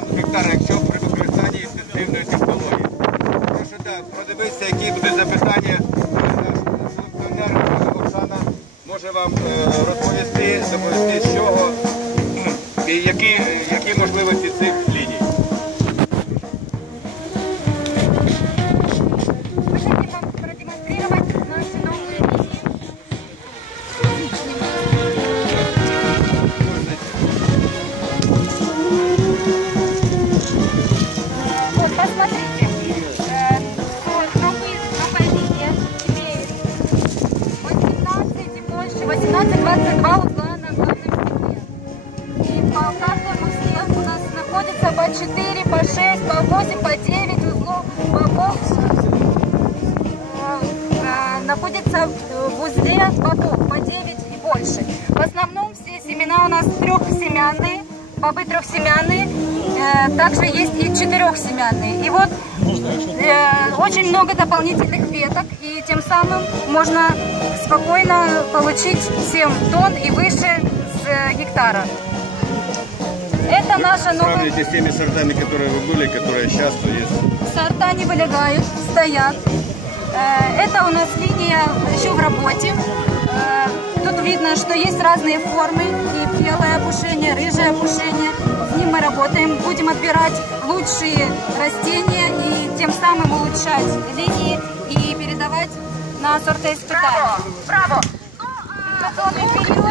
тонн гектар, якщо при використанні інтенсивної технології. Прошу так, продивитися, які будуть запитання. Наш пані Оксана може вам е, розповісти, 2022 угла на главном стене. И по каждому снегу у нас находится по 4, по 6, по 8, по 9 узлов, по пол э, э, находится в узле поток по 9 и больше. В основном все семена у нас трехсемянные, бобы трехсемянные, э, также есть и четырехсемянные. И вот э, очень много дополнительных веток, и тем самым можно спокойно получить 7 тонн и выше с э, гектара. Это наша новая... Сравните с теми сортами, которые вы были, которые сейчас есть. Сорта не вылегают, стоят. Э, Это у нас линия еще в работе. Э, Тут видно, что есть разные формы. И белое опушение, рыжее опушение мы работаем, будем отбирать лучшие растения и тем самым улучшать линии и передавать на сортоиспытание. Браво! Браво! Ну, а... период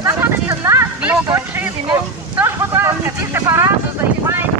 Знаходиться на вільному житку. Тож, будь ласка, ці сепарату займається.